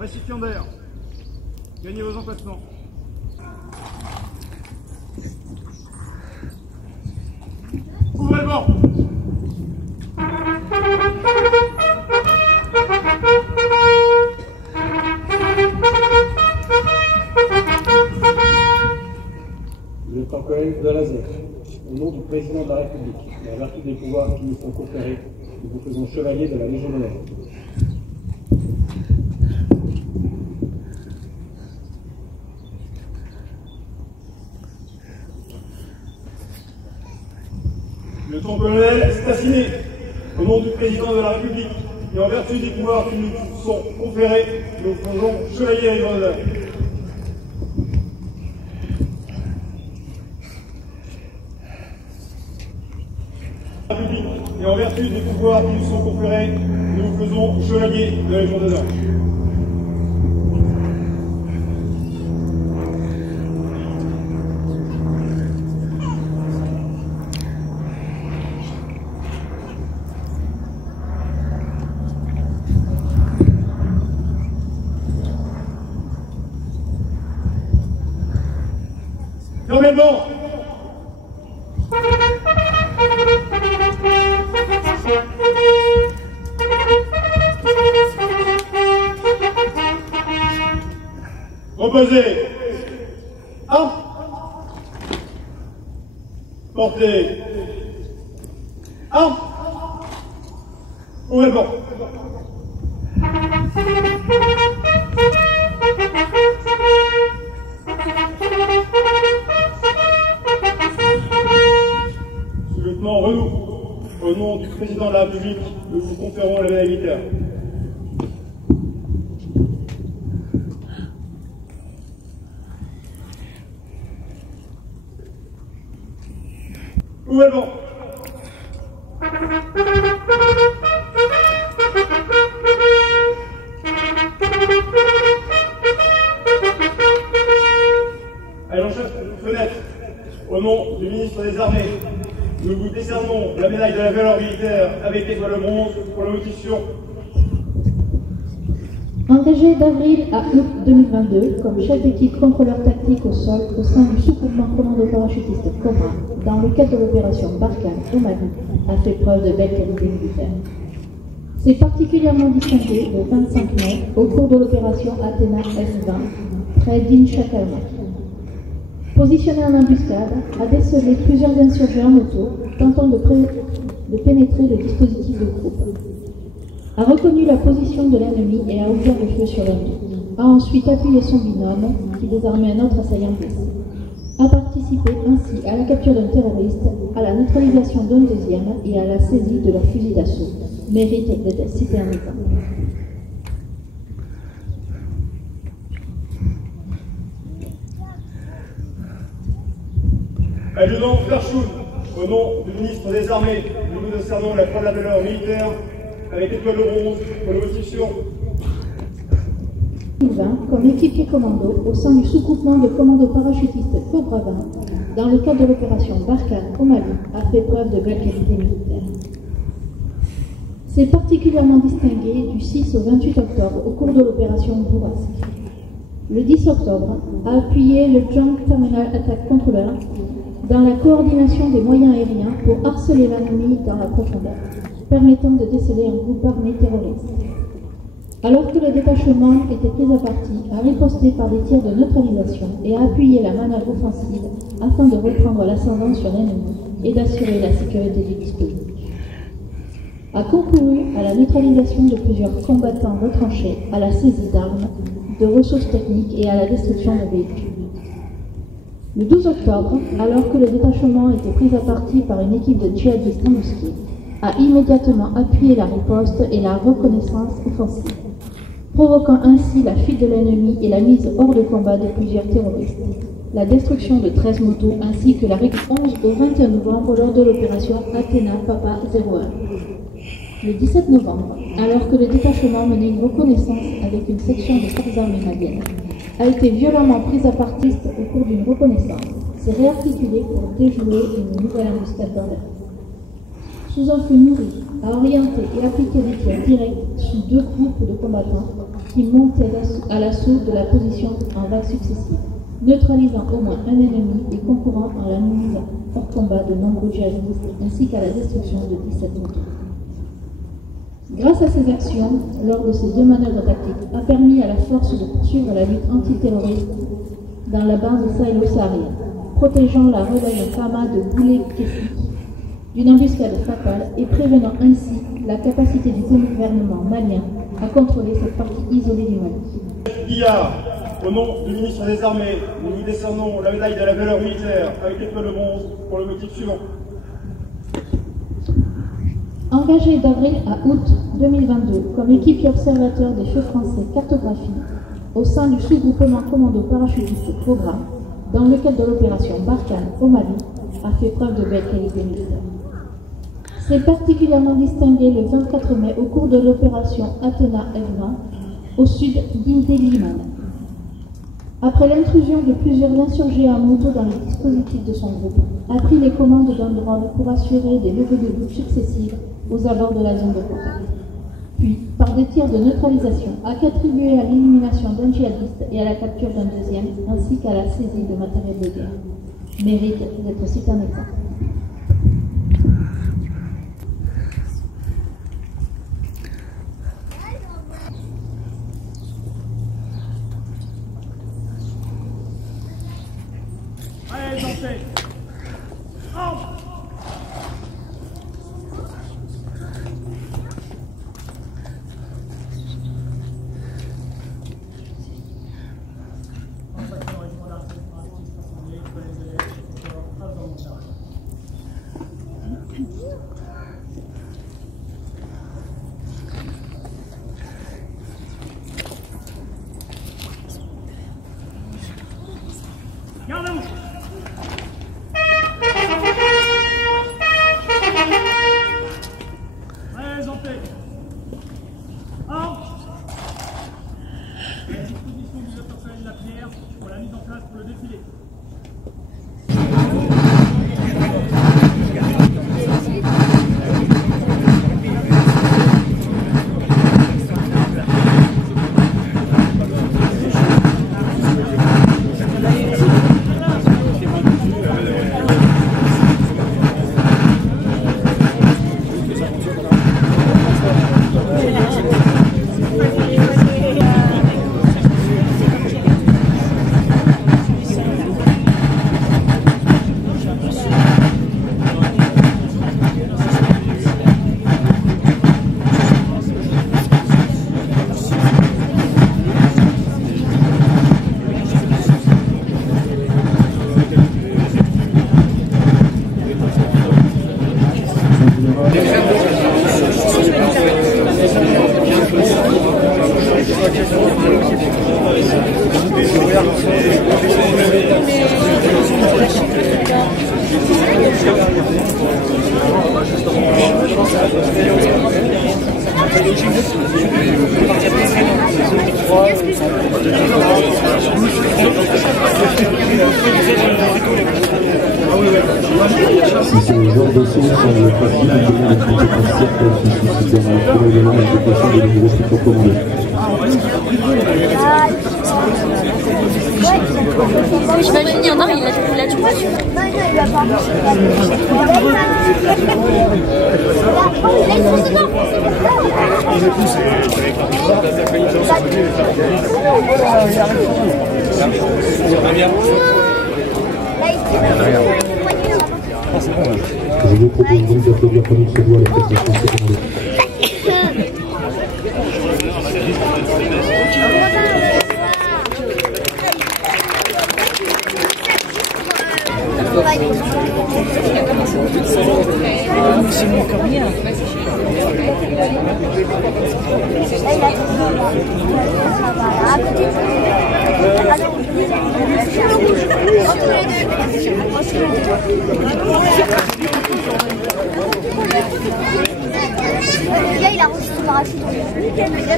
Récipiendaires, gagnez vos emplacements. Ouvrez le banc. Lieutenant-colonel de la ZEF, au nom du président de la République, et à vertu des pouvoirs qui nous sont conférés, nous vous faisons chevalier de la Légion d'honneur. Lieutenant-colonel Stassiné, au nom du président de la République et en vertu des pouvoirs qui nous sont conférés, nous faisons chevalier de la Légion d'honneur. Et en vertu des pouvoirs qui nous sont conférés, nous faisons chevalier de la Légion d'honneur. Fermez le banc. Reposez. Portez. Ouvrez le banc. Sous-lieutenant Renaud, au nom du président de la République, nous vous conférons la médaille militaire. Ouvrez le banc. Allons chercher une fenêtre. Au nom du ministre des Armées, nous vous décernons la médaille de la valeur militaire avec étoile de bronze pour la motivation. Engagé d'avril à août 2022 comme chef d'équipe contrôleur tactique au sol au sein du sous-groupement commando parachutiste Cobra, dans le cadre de l'opération Barkhane au Mali, a fait preuve de belle qualité militaire. C'est particulièrement distingué le 25 mai au cours de l'opération Athéna S-20, près d'Inchakalma. Positionné en embuscade, a décelé plusieurs insurgés en moto tentant de pénétrer le dispositif de groupe. A reconnu la position de l'ennemi et a ouvert le feu sur l'ennemi. A ensuite appuyé son binôme, qui désarmait un autre assaillant blessé. A participé ainsi à la capture d'un terroriste, à la neutralisation d'un deuxième et à la saisie de leur fusil d'assaut. Mérite d'être cité en exemple. Adjudant Ferchoun, au nom du ministre des Armées, nous vous décernons la croix de la valeur militaire avec étoile de bronze pour la motivation. 2020 comme équipier commando au sein du sous-groupement de commando parachutiste Cobra 20 dans le cadre de l'opération Barkhane au Mali, a fait preuve de belle qualité militaire. C'est particulièrement distingué du 6 au 28 octobre au cours de l'opération Bourrasque. le 10 octobre, a appuyé le Joint Terminal Attack Controller dans la coordination des moyens aériens pour harceler l'ennemi dans la profondeur, permettant de déceler un groupe armé terroriste. Alors que le détachement était pris à partie, a riposté par des tirs de neutralisation et a appuyé la manœuvre offensive afin de reprendre l'ascendant sur l'ennemi et d'assurer la sécurité du dispositif. A concouru à la neutralisation de plusieurs combattants retranchés, à la saisie d'armes, de ressources techniques et à la destruction de véhicules. Le 12 octobre, alors que le détachement était pris à partie par une équipe de djihadistes embusqués, a immédiatement appuyé la riposte et la reconnaissance offensive, provoquant ainsi la fuite de l'ennemi et la mise hors de combat de plusieurs terroristes, la destruction de 13 motos ainsi que l'arrêt du 11 au 21 novembre lors de l'opération Athéna Papa 01. Le 17 novembre, alors que le détachement menait une reconnaissance avec une section des forces armées maliennes, a été violemment prise à partie au cours d'une reconnaissance, s'est réarticulé pour déjouer une nouvelle embuscade dans l'air. Sous un feu nourri, a orienté et appliqué des tirs directs sous deux groupes de combattants qui montaient à l'assaut de la position en vagues successives, neutralisant au moins un ennemi et concourant à la mise hors combat de nombreux djihadistes ainsi qu'à la destruction de 17 motos. Grâce à ces actions, lors de ces deux manœuvres tactiques, a permis à la force de poursuivre la lutte antiterroriste dans la base sahélo-saharienne, protégeant la relève Fama de Boulé-Kessi d'une embuscade fatale et prévenant ainsi la capacité du gouvernement malien à contrôler cette partie isolée du Mali. IA, au nom du ministre des Armées, nous vous décernons la médaille de la valeur militaire avec l'étoile de bronze pour le motif suivant. Engagé d'avril à août 2022 comme équipier observateur des feux français cartographie au sein du sous-groupement commando parachutiste Cobra, dans le cadre de l'opération Barkhane au Mali, a fait preuve de belle qualité militaire. S'est particulièrement distingué le 24 mai au cours de l'opération Athéna F20 au sud d'Intélimane. Après l'intrusion de plusieurs insurgés à moto dans les dispositifs de son groupe, a pris les commandes d'un drone pour assurer des levées de doute successives aux abords de la zone de contact. Puis, par des tirs de neutralisation, a contribué à l'élimination d'un djihadiste et à la capture d'un deuxième, ainsi qu'à la saisie de matériel de guerre. Mérite d'être cité un exemple. Allez, j'en fais. Gardez-vous. Allez, en paix. La disposition du lieutenant de la Pierre pour la mise en place pour le défilé. Si ce genre de son semble facile, il demande une compétence certaine qui suscite probablement la dépression de nombreux futurs commandés. J'imagine qu'il y en a, il a tout reçu. Non, il a pas. Je vous propose donc d'applaudir comme il se doit la prestation secondaire. Le gars, il a reçu son parachute. Le gars, il a